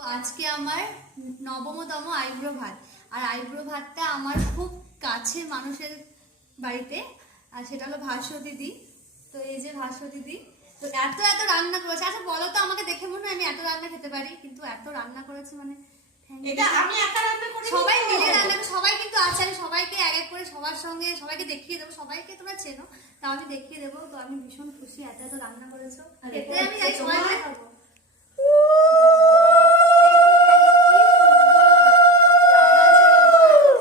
আজকে আমার নবমতম আইব্রো ভাত। আর আইব্রো ভাতটা আমার খুব কাছের মানুষের বাড়িতে, আর সেটা হলো ভাস্বর দিদি। তো এই যে ভাস্বর দিদি তো এত এত রান্না করেছে। আচ্ছা বলো তো, আমাকে দেখে মনে হয় আমি এত রান্না খেতে পারি, কিন্তু এত রান্না করেছে মানে এটা আমি একা রান্না করি, সবাই মিলে রান্না করে। সবাই কিন্তু আছে, আমি সবাইকে এক এক করে সবার সঙ্গে সবাইকে দেখিয়ে দেবো। সবাইকে তোমরা চেনো, তাও আমি দেখিয়ে দেবো। তো আমি ভীষণ খুশি, এত এত রান্না করেছো। এতে আমি যাই সবাই খাবো।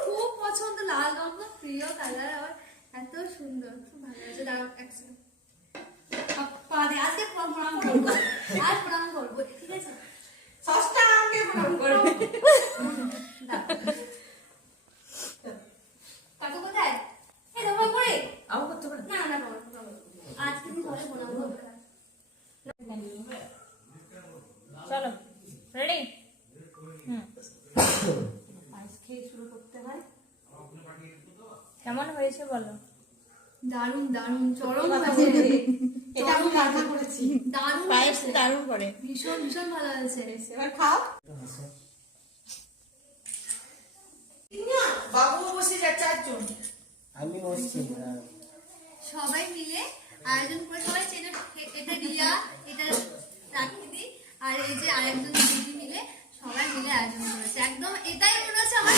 খুব পছন্দ, লাল রং তো প্রিয় কালার আমার, এত সুন্দর, খুব ভালো লাগছে। দাঁড়াও এক সেকেন্ড, আজকে প্রণাম করবো, আর প্রণাম করবো, ঠিক আছে? সস্তা আমাকে প্রণাম করো। কাকু কোথায়? এই দেখো করে আও করতে পারে না না বাবা, আজকে দিন পরে প্রণাম করবো। চলো রেডি। আইস খেয়ে শুরু করতে হয়। কেমন হয়েছে বলো? দারুণ দারুণ, চরম কথা হয়েছে। বলতে এটা আমি রান্না করেছি, দারুণ পায়েস হয়েছে। দারুণ করে। ভীষণ ভীষণ ভালো হয়েছে। এবার খাও। বাবু বসে যাচ্ছে চারজন, আমি বসছি না। সবাই মিলে আয়োজন করে, সবাই চেনে। এটা রিয়া, এটা রাখিদি, আর এই যে আরেকজন দিদি মিলে সবাই মিলে আয়োজন করেছে। একদম এটাই মনে হচ্ছে আমার,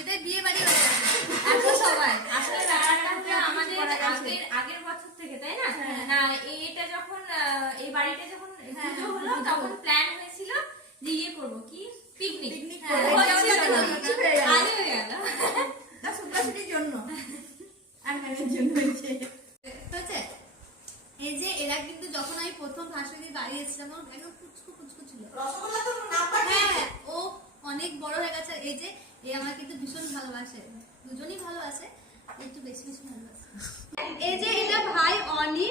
এটাই বিয়ে বাড়ি হয়ে গেছে। এত সবাই আসলে ব্যাপারটা হচ্ছে আমাদের আগের বছর থেকে, তাই না? না, এটা যখন এই বাড়িটা যখন পুজো হলো তখন প্ল্যান হয়েছিল যে ইয়ে করবো, কি পিকনিক। আজ হয়ে গেল সুপ্রাসিটির জন্য আর ম্যামের জন্য হয়েছে। এই যে এরা কিন্তু যখন আমি প্রথম ভাস্বরী বাড়ি এসেছিলাম তখন একদম কুচকু কুচকু ছিল। রসগোল্লা তো নাম্বার হ্যাঁ, ও অনেক বড় হয়ে গেছে। এই যে এ আমার কিন্তু ভীষণ ভালোবাসে, দুজনই ভালোবাসে, একটু বেশি বেশি ভালোবাসে। এই যে এটা ভাই অনি,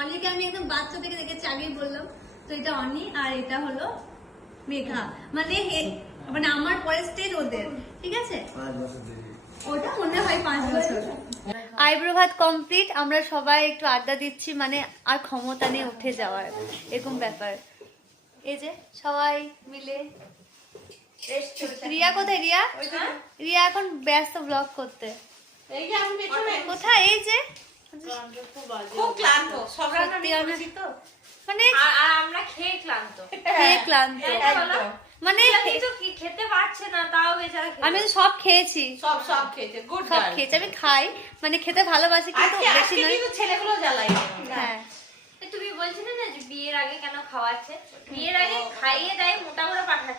অনিকে আমি একদম বাচ্চা থেকে দেখেছি, আগেই বললাম। তো এটা অনি, আর এটা হলো মেঘা। মানে মানে আমার পরের স্টেজ ওদের, ঠিক আছে? 5 বছর দেরি। ওটা মনে হয় 5 বছর। আইব্রো ভাত কমপ্লিট, আমরা সবাই একটু আড্ডা দিচ্ছি, মানে আর ক্ষমতা নেই উঠে যাওয়ার, এরকম ব্যাপার। এই যে সবাই মিলে। রিয়া কোথায়? রিয়া রিয়া এখন ব্যস্ত ব্লগ করতে। এই যে আমি পেছনে কোথায়? এই যে খুব ক্লান্ত, সব রান্না আমি সত্যি আমি- করেছি তো, মানে আর আমরা খেয়ে ক্লান্ত। খেয়ে ক্লান্ত, একদম। মানে কিন্তু কি খেতে পারছে না, তাও বেচারা খেতে আমি তো সব খেয়েছি, সব সব খেয়েছে, গুড সব গার্ল। খেয়েছি। আমি খাই, মানে খেতে ভালোবাসি, কিন্তু আজকে বেশি আজকে নয়। কিন্তু ছেলেগুলো জ্বালাই হ্যাঁ, তুমি বলছিলে না যে বিয়ের আগে কেন খাওয়াচ্ছে, বিয়ের আগে খাইয়ে দেয়, মোটা করে পাঠাচ্ছে।